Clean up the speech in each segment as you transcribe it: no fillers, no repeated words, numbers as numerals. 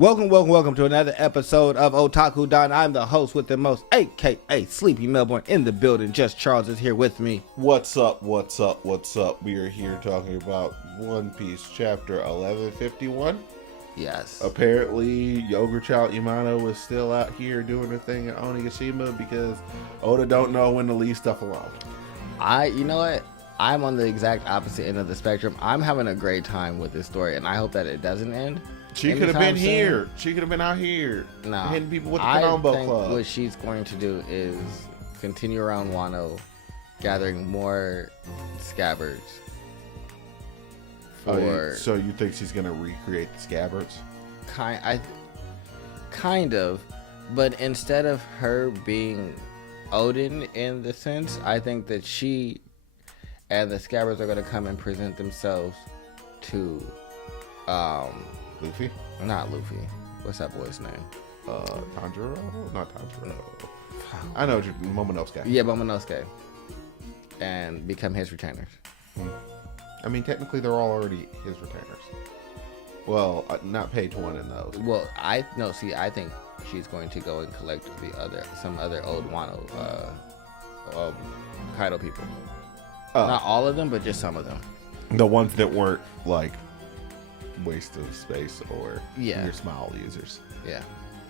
Welcome to another episode of Otaku Don. I'm the host with the most, aka Sleepy Melbourne, in the building. Just Charles is here with me. What's up? We are here talking about One Piece chapter 1151. Yes. Apparently, Yogurt Child Yamano is still out here doing her thing in Onigashima because Oda don't know when to leave stuff alone. You know what? I'm on the exact opposite end of the spectrum. I'm having a great time with this story, and I hope that it doesn't end. She could have been here. She could have been out here. No. Hitting people with the Konombo Club. What she's going to do is continue around Wano, gathering more scabbards. So you think she's going to recreate the scabbards? Kind of. But instead of her being Odin in the sense, I think that she and the scabbards are going to come and present themselves to Luffy? Not Luffy. What's that boy's name? Tanjiro? Not Tanjiro. I know, Momonosuke. Yeah, Momonosuke. And become his retainers. I mean, technically they're all already his retainers. Well, not page one in those. Well, I think she's going to go and collect some other old Wano Kaido people. Not all of them, but just some of them. The ones that weren't like waste of space or your smile users. Yeah.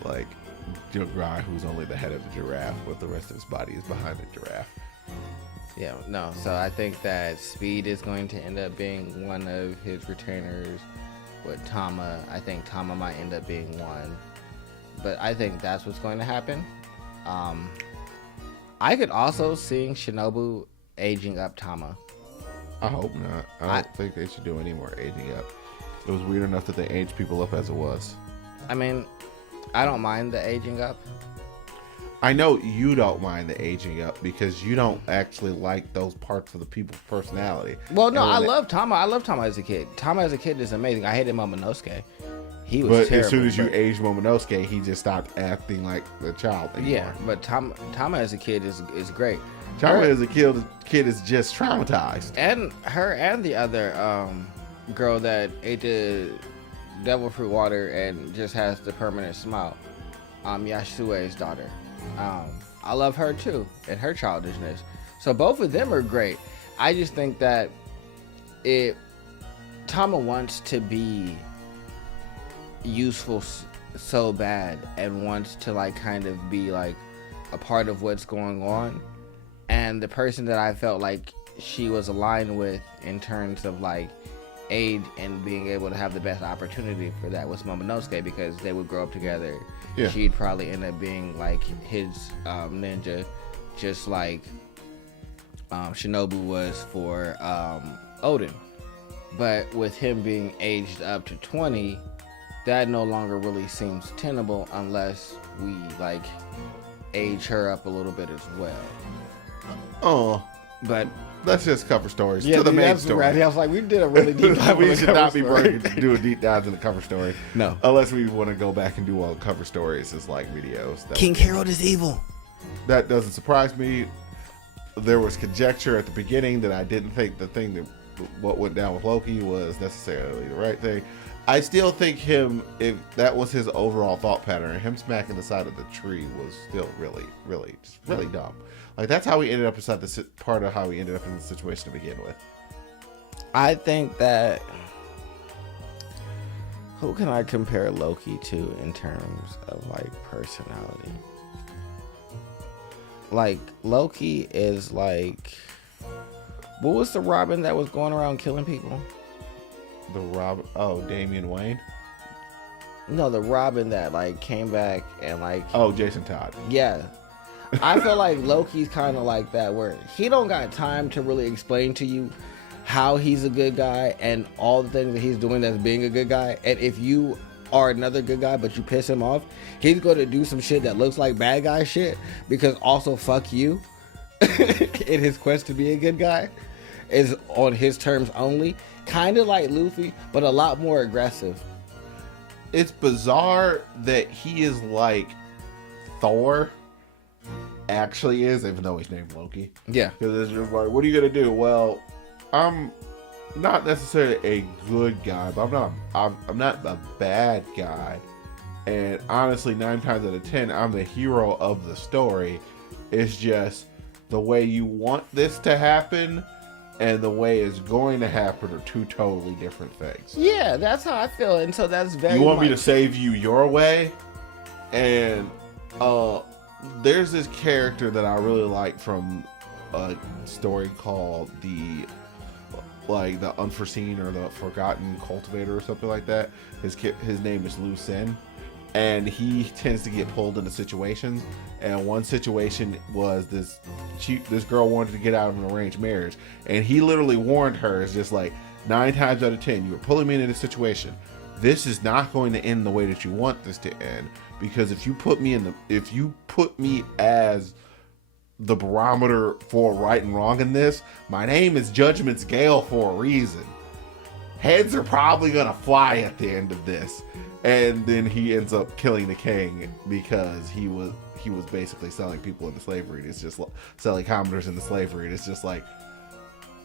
Like Jograi, who's only the head of the giraffe, but the rest of his body is behind the giraffe. Yeah, no. So I think that Speed is going to end up being one of his retainers. With Tama, I think Tama might end up being one. But I think that's what's going to happen. I could also see Shinobu aging up Tama. I hope not. I don't think they should do any more aging up. It was weird enough that they aged people up as it was. I mean, I don't mind the aging up. I know you don't mind the aging up because you don't actually like those parts of the people's personality. Well, no, I love Tama. I love Tama as a kid. Tama as a kid is amazing. I hated Momonosuke. He was terrible. As soon as you aged Momonosuke, he just stopped acting like the child anymore. Yeah, but Tama as a kid is great. Tama as a kid is just traumatized. And her and the other girl that ate the devil fruit water and just has the permanent smile, Yasue's daughter. I love her too and her childishness. So both of them are great. I just think that Tama wants to be useful so bad and wants to like kind of be like a part of what's going on. And the person that I felt like she was aligned with in terms of like aid and being able to have the best opportunity for that was Momonosuke, because they would grow up together. Yeah. She'd probably end up being like his ninja, just like Shinobu was for Odin. But with him being aged up to 20, that no longer really seems tenable unless we like age her up a little bit as well. Oh, but that's just cover stories. Yeah, to the main story. Right. I was like, we did a really deep dive. We should not be doing deep dives in the cover story. No, unless we want to go back and do all the cover stories as like videos. King Harold is evil. That doesn't surprise me. There was conjecture at the beginning that I didn't think what went down with Loki was necessarily the right thing. I still think if that was his overall thought pattern, him smacking the side of the tree was still really dumb. Like, that's how we ended up inside this part of how we ended up in the situation to begin with. I think that who can I compare Loki to in terms of like personality? Like, Loki is like, what was the Robin that was going around killing people? Damian Wayne? No, the Robin that like came back and like... Oh, Jason Todd. Yeah. I feel like Loki's kind of like that, where he don't got time to really explain to you how he's a good guy and all the things that he's doing that's being a good guy. And if you are another good guy but you piss him off, he's going to do some shit that looks like bad guy shit, because also fuck you in his quest to be a good guy is on his terms only. Kind of like Luffy, but a lot more aggressive. It's bizarre that he is like Thor actually is, even though he's named Loki. Yeah. Because it's just like, what are you going to do? Well, I'm not necessarily a good guy, but I'm not a bad guy. And honestly, 9 times out of 10, I'm the hero of the story. It's just the way you want this to happen and the way it's going to happen are two totally different things. Yeah, that's how I feel, and so that's very. You want me to save you your way, and there's this character that I really like from a story called the Unforeseen or the Forgotten Cultivator or something like that. His name is Lu Sen, and he tends to get pulled into situations. And one situation was this girl wanted to get out of an arranged marriage, and he literally warned her, it's just like 9 times out of 10, you were pulling me into this situation. This is not going to end the way that you want this to end, because if you put me as the barometer for right and wrong in this, my name is Judgment's Gale for a reason. Heads are probably gonna fly at the end of this. And then he ends up killing the king because he was basically selling people into slavery. It's just like selling commoners into slavery. And it's just like,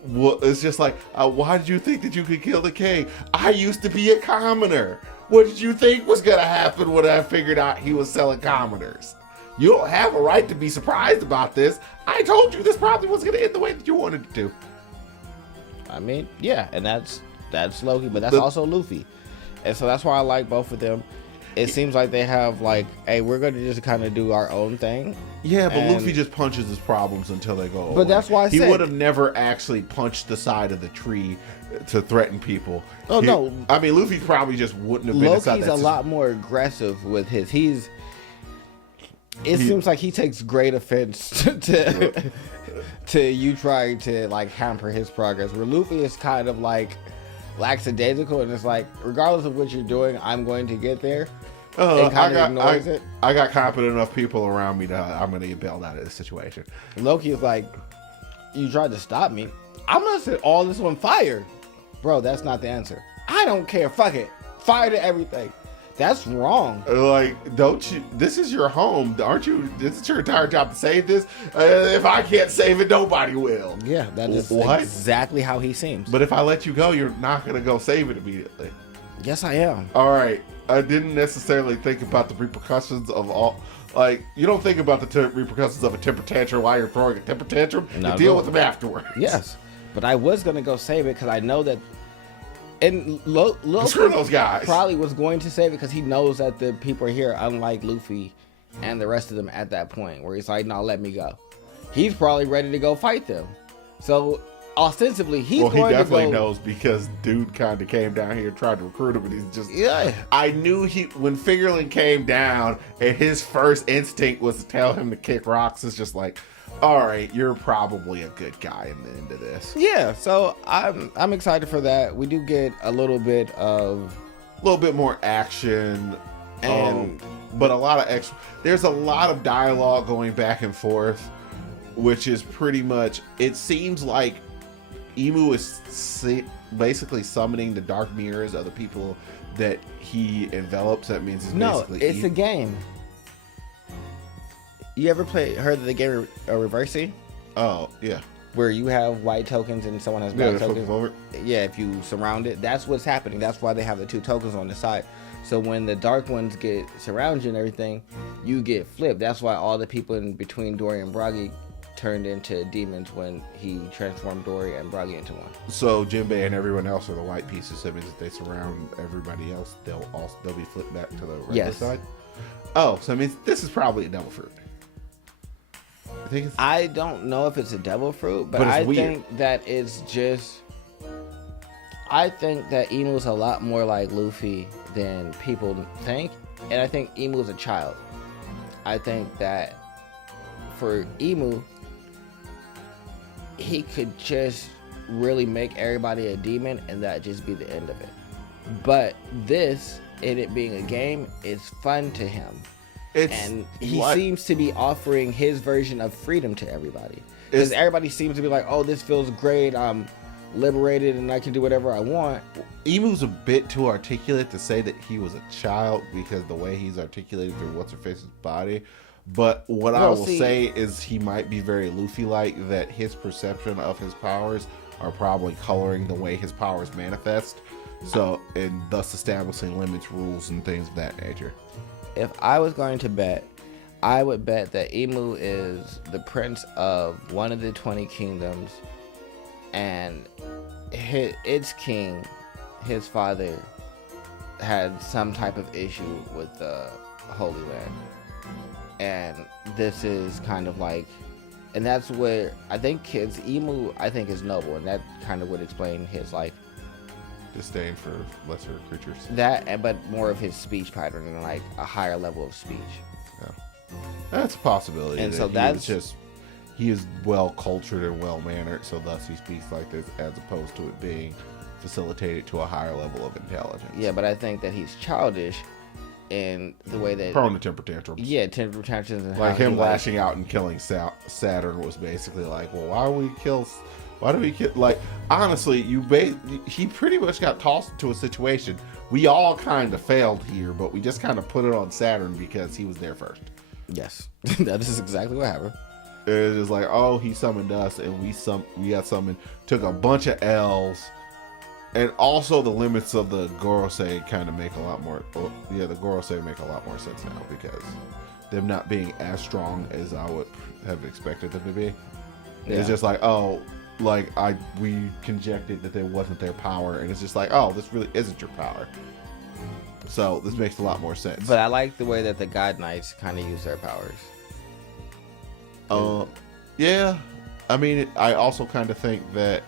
well, it's just like, why did you think that you could kill the king? I used to be a commoner. What did you think was gonna happen when I figured out he was selling commoners? You don't have a right to be surprised about this. I told you this probably was gonna end the way that you wanted it to. I mean, yeah, and that's Loki, but that's also Luffy. And so that's why I like both of them. It seems like they have like, hey, we're going to just kind of do our own thing. Yeah, but Luffy just punches his problems until they go away. But that's why he would have never actually punched the side of the tree to threaten people. Oh, no. I mean, Luffy probably just wouldn't have been inside that. Loki's a lot more aggressive with his. It seems like he takes great offense to you trying to like hamper his progress. Where Luffy is kind of like lackadaisical, and it's like, regardless of what you're doing, I'm going to get there. I got competent enough people around me that I'm going to get bailed out of this situation. Loki is like, you tried to stop me. I'm going to set all this on fire. Bro, that's not the answer. I don't care. Fuck it. Fire to everything. That's wrong. Like, don't you? This is your home, aren't you? This is your entire job to save this. If I can't save it, nobody will. Yeah, that is exactly how he seems. But if I let you go, you're not going to go save it immediately. Yes, I am. All right. I didn't necessarily think about the repercussions of all. Like, you don't think about the repercussions of a temper tantrum while you're throwing a temper tantrum. You deal with them afterwards. Yes, but I was going to go save it because I know that. And Loki screw those guys. Probably was going to save it because he knows that the people are here, unlike Luffy and the rest of them at that point, where he's like, no, let me go. He's probably ready to go fight them. So, ostensibly, he's going to go. Well, he definitely knows because dude kind of came down here and tried to recruit him, and he's just... Yeah. I knew when Fingerling came down, and his first instinct was to tell him to kick rocks. It's just like... All right, you're probably a good guy in the end of this. Yeah, so I'm excited for that. We do get a little bit more action, but a lot of extra. There's a lot of dialogue going back and forth, which is pretty much. It seems like Emu is basically summoning the dark mirrors of the people that he envelops. That means it's a game. You ever heard of the game Reversi? Oh, yeah. Where you have white tokens and someone has black tokens. Over. Yeah, if you surround it, that's what's happening. That's why they have the two tokens on the side. So when the dark ones surround you and everything, you get flipped. That's why all the people in between Dory and Bragi turned into demons when he transformed Dory and Bragi into one. So Jinbei and everyone else are the white pieces. That means if they surround everybody else, they'll be flipped back to the regular side. Oh, so that means this is probably a devil fruit. I don't know if it's a devil fruit, but I think that it's just. I think that Emu's a lot more like Luffy than people think, and I think Emu's a child. I think that for Emu, he could just really make everybody a demon, and that just be the end of it. But this, and it being a game, is fun to him. And he seems to be offering his version of freedom to everybody. Because everybody seems to be like, oh, this feels great. I'm liberated and I can do whatever I want. Emu's a bit too articulate to say that he was a child because the way he's articulated through What's-Her-Face's body. But what I will say is he might be very Luffy-like, that his perception of his powers are probably coloring the way his powers manifest. So, and thus establishing limits, rules, and things of that nature. If I was going to bet, I would bet that Emu is the prince of one of the 20 kingdoms, and its king, his father, had some type of issue with the Holy Land. And this is kind of like, and that's where I think Emu, I think, is noble, and that kind of would explain his like Disdain for lesser creatures. that, but more of his speech pattern and like a higher level of speech. Yeah. That's a possibility. And that so he is well cultured and well mannered, so thus he speaks like this, as opposed to it being facilitated to a higher level of intelligence. Yeah, but I think that he's childish in the way that Prone to temper tantrums. Yeah, temper tantrums. And Like how him he lashing out and killing Saturn was basically like, well, why do we kill? Like, honestly, he pretty much got tossed into a situation. We all kind of failed here, but we just kind of put it on Saturn because he was there first. Yes, that is exactly what happened. It was just like, oh, he summoned us, and we got summoned, took a bunch of L's, and also the limits of the Gorosei kind of make a lot more. The Gorosei make a lot more sense now because them not being as strong as I would have expected them to be. Yeah. It's just like, oh, like we conjectured that there wasn't their power, and it's just like, oh, this really isn't your power. So this makes a lot more sense. But I like the way that the God Knights kind of use their powers. Yeah. I mean, I also kind of think that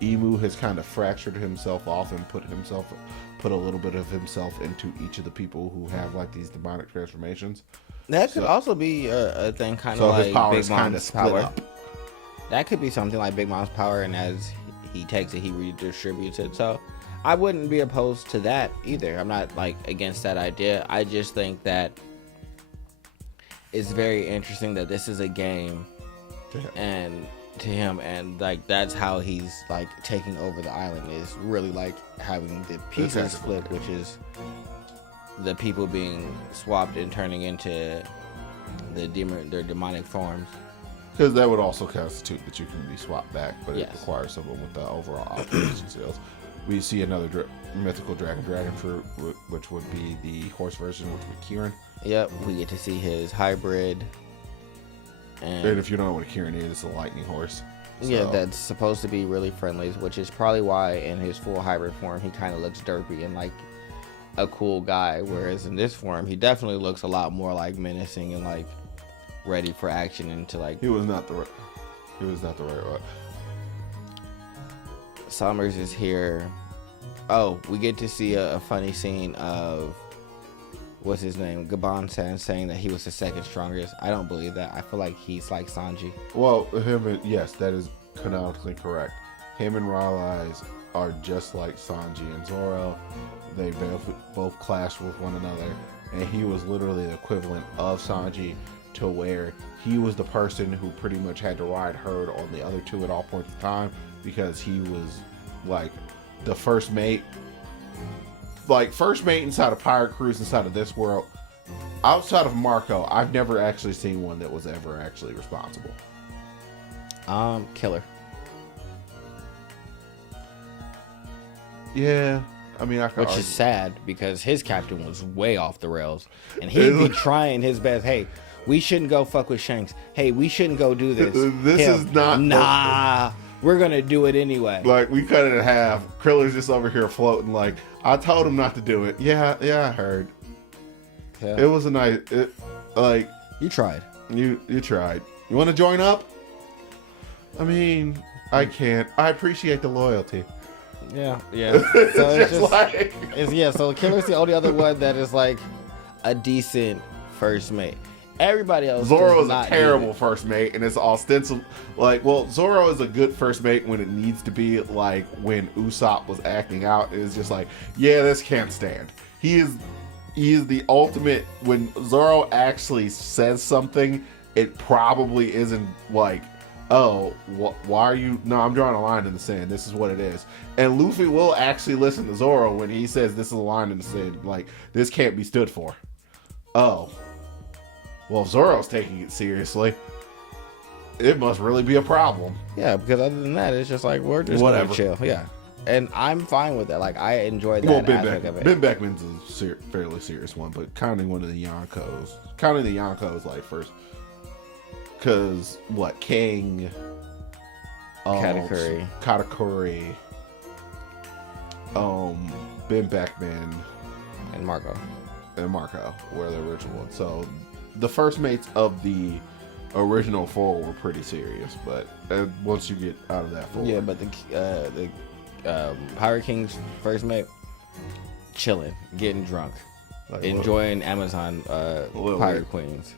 Emu has kind of fractured himself off and put a little bit of himself into each of the people who have like these demonic transformations. That could also be a thing, kind of like his power Big is kind of Mom's split power. up. That could be something like Big Mom's power, and as he takes it, he redistributes it. So I wouldn't be opposed to that either. I'm not like against that idea. I just think that it's very interesting that this is a game, and to him, and like that's how he's like taking over the island, is really like having the pieces flip, which is the people being swapped and turning into their demonic forms. Because that would also constitute that you can be swapped back, but Yes. it requires someone with the overall operation skills. We see another mythical dragon fruit, which would be the horse version, which would be Kieran. Yep, we get to see his hybrid. And if you don't know what a Kieran is, it's a lightning horse. So. Yeah, that's supposed to be really friendly, which is probably why in his full hybrid form he kind of looks derpy and like a cool guy, whereas in this form he definitely looks a lot more like menacing and like ready for action and to like. He was not the right one. Summers is here. Oh, we get to see a funny scene of what's his name, Gaban-san, saying that he was the second strongest. I don't believe that. I feel like he's like Sanji. Well, yes, that is canonically correct. Him and Rylai's are just like Sanji and Zoro. They both clashed with one another, and he was literally the equivalent of Sanji, to where he was the person who pretty much had to ride herd on the other two at all points of time, because he was like the first mate. Like first mate inside of pirate crews inside of this world. Outside of Marco, I've never actually seen one that was ever actually responsible. Yeah, I mean, which is sad because his captain was way off the rails, and he'd be trying his best. Hey, we shouldn't go fuck with Shanks. Hey, we shouldn't go do this. Is not. Nah, we're gonna do it anyway. Like we cut it in half. Kriller's just over here floating. Like I told him not to do it. Yeah, I heard. Yeah. It was a nice. Like you tried. You tried. You want to join up? I mean, I can't. I appreciate the loyalty. Yeah. So it's just like so Killer's the only other one that is like a decent first mate. Everybody else. Zoro is a terrible first mate, and it's ostensible. Like, well, Zoro is a good first mate when it needs to be. Like when Usopp was acting out, it's just like, yeah, this can't stand. He is the ultimate. When Zoro actually says something, it probably isn't like, oh, why are you? No, I'm drawing a line in the sand. This is what it is. And Luffy will actually listen to Zoro when he says this is a line in the sand. Like, this can't be stood for. Oh. Well, if Zoro's taking it seriously, it must really be a problem. Yeah, because other than that, it's just like, we're just whatever. gonna chill. Yeah. and I'm fine with that. Like, I enjoy that Well, Ben, aspect of it. Ben Beckman's a fairly serious one, but counting one of the Yonkos like first, because what King, Katakuri, Ben Beckman, and Marco were the original ones. So the first mates of the original four were pretty serious, but once you get out of that four, yeah. But the Pirate King's first mate, chilling, getting drunk, like, enjoying Amazon Pirate Queens.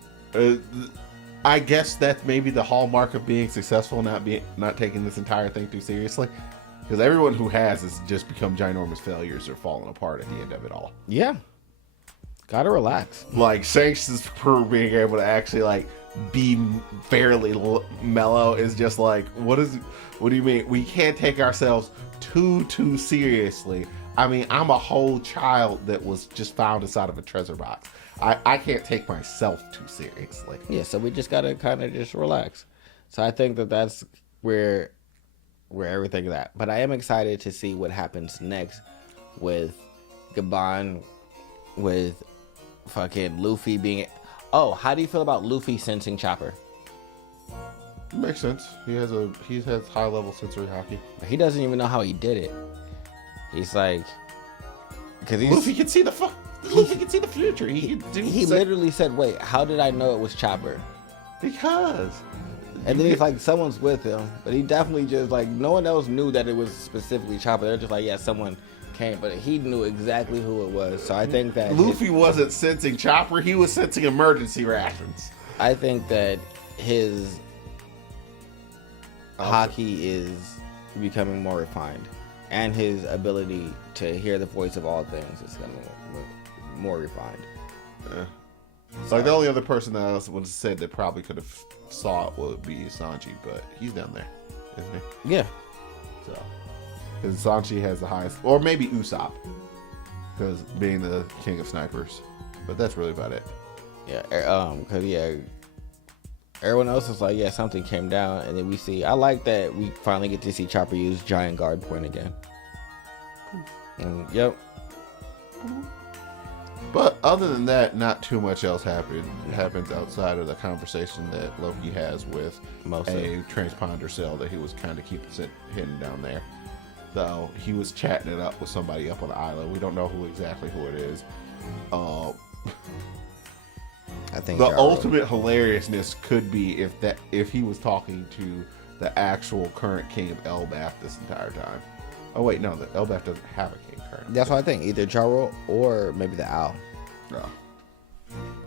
I guess that's maybe the hallmark of being successful, not taking this entire thing too seriously. Because everyone who has just become ginormous failures or falling apart at the end of it all. Yeah. Gotta relax. Like, Shanks' for being able to actually, like, be fairly mellow is just like, what do you mean? We can't take ourselves too seriously. I mean, I'm a whole child that was just found inside of a treasure box. I can't take myself too seriously. Yeah, so we just gotta kind of just relax. So I think that's where everything is at. But I am excited to see what happens next with Gabon, with fucking Luffy being... Oh, how do you feel about Luffy sensing Chopper? Makes sense. He has high level sensory hockey. He doesn't even know how he did it. He's like... Luffy can see the fuck... Luffy can see the future. He literally said, wait, how did I know it was Chopper? Because... And then he's like, someone's with him. But he definitely just, like, no one else knew that it was specifically Chopper. They're just like, yeah, someone came. But he knew exactly who it was. So I think that... Luffy wasn't sensing Chopper. He was sensing emergency rations. I think that his hockey is becoming more refined. And his ability to hear the voice of all things is becoming more refined. Yeah. So, like, the only other person that I would have said that probably could have saw it would be Sanji, but he's down there, isn't he? Yeah. So, because Sanji has the highest, or maybe Usopp, because being the king of snipers. But that's really about it. Yeah. Because everyone else is like, yeah, something came down, and then we see. I like that we finally get to see Chopper use giant guard point again. And yep. But other than that, not too much else happens outside of the conversation that Loki has with a transponder cell that he was kind of keeping hidden down there. So he was chatting it up with somebody up on the island. We don't know who it is. I think the ultimate hilariousness could be if he was talking to the actual current king of Elbaf this entire time. Oh wait, no, the Elbaf doesn't have a king currently. That's what I think. Either Jaro or maybe the Owl. No.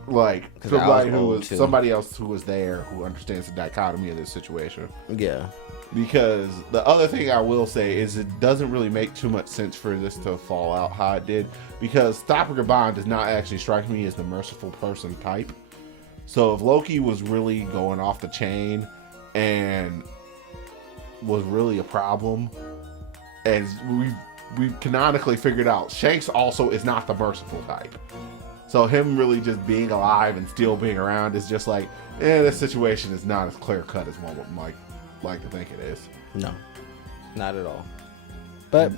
Like somebody else who was there who understands the dichotomy of this situation. Yeah. Because the other thing I will say is it doesn't really make too much sense for this to fall out how it did, because Stopper Gabon does not actually strike me as the merciful person type. So if Loki was really going off the chain and was really a problem, as we canonically figured out, Shanks also is not the merciful type. So him really just being alive and still being around is just like, this situation is not as clear cut as one would like to think it is. No, not at all. But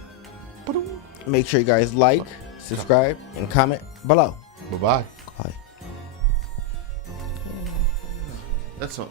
make sure you guys like, subscribe, and comment below. Bye-bye. Bye. That's all.